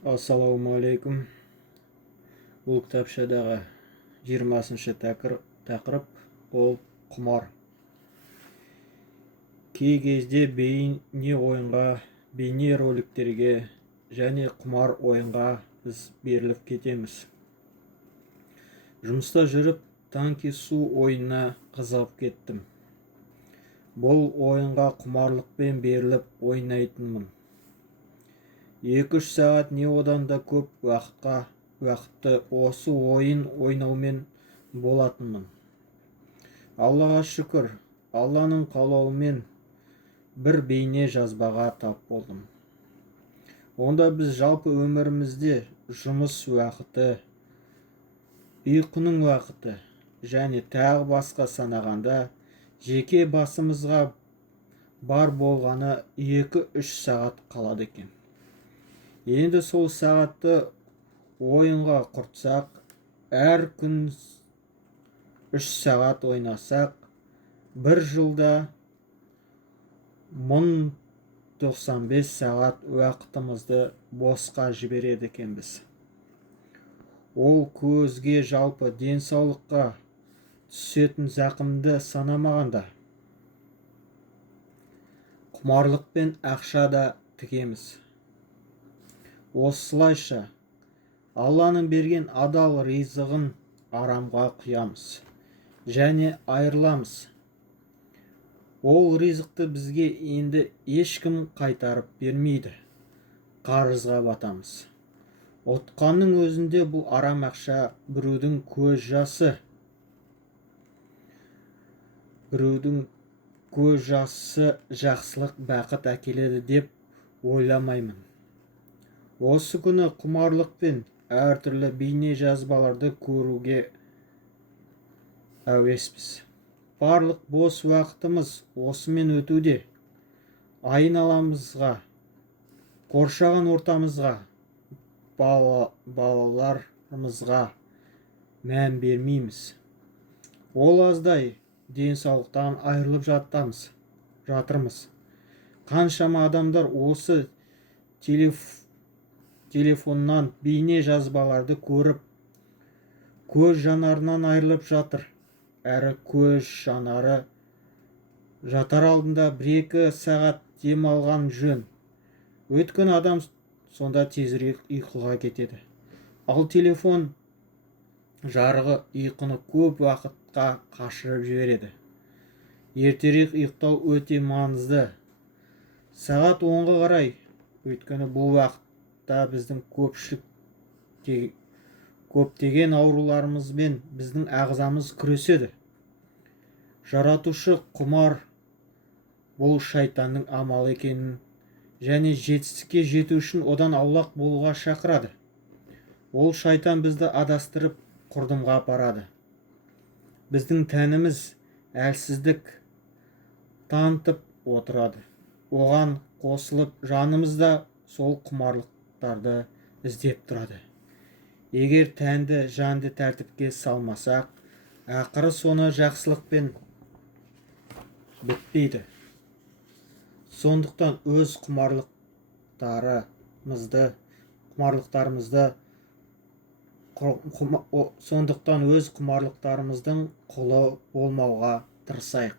Ассалаумағалейкум. Бұл кітапшадағы 20-шы тақырып ол құмар. Кей кезде бейне ойынға, бейне роликтерге және құмар ойынға біз беріліп кетеміз. Жұмыста жүріп танки су ойынына қызығып кеттім. Бұл ойынға құмарлықпен беріліп ойнайтынмын. 2-3 сағат не одан да көп уақытты осы ойын ойнаумен болатынмын. Аллаға шүкір, Алланың қалауымен бір бейне жазбаға тап болдым. Онда біз жалпы өмірімізде жұмыс уақыты, ұйқының уақыты және тағы басқа санағанда жеке басымызға бар болғаны 2-3 сағат қалады екен. Енді сол сағатты ойынға құртсақ, әр күн 3 сағат ойнасақ, бір жылда 1095 сағат уақытымызды босқа жібереді екенбіз. Ол көзге, жалпы денсаулыққа түсетін зақымды санамағанда, құмарлықпен ақша да тігеміз. Осылайша Алланың берген адал ризығын арамға құямыз және айырыламыз. Ол ризықты бізге енді ешкім қайтарып бермейді. Қарызға батамыз. Отқанның өзінде бұл арам ақша біреудің көз жасы жақсылық, бақыт әкеледі деп ойламаймын. Осы күні құмарлықпен әртүрлі бейне жазбаларды көруге әуеспіз. Барлық бос уақытымыз осымен өтуде. Айналамызға, қоршаған ортамызға, балаларымызға мән бермейміз. Ол аздай денсаулықтан айырылып жатырмыз. Қаншама адамдар осы телефоннан бейне жазбаларды көріп, көз жанарынан айырылып жатыр. Әрі көз жанары жатар алдында 1-2 сағат дем алған жөн. Өйткені адам сонда тезірек ұйқыға кетеді. Ал телефон жарығы ұйқыны көп уақытқа қашырып жібереді. Ертерек ұйықтау өте маңызды. Сағат 10-ға қарай, өйткені бұл уақытта біздің көптеген ауруларымызбен біздің ағзамыз күреседі. Жаратушы құмар бұл шайтанның амалы екенін және жетістікке жету үшін одан аулақ болуға шақырады. Ол шайтан бізді адастырып құрдымға апарады. Біздің тәніміз әлсіздік танытып отырады. Оған қосылып жанымыз да сол құмарлықтарды іздеп тұрады. Егер тәнді, жанды тәртіпке салмасақ, ақыры соны жақсылықпен бітпейді. Сондықтан өз құмарлықтарымыздың құлы болмауға тырысайық.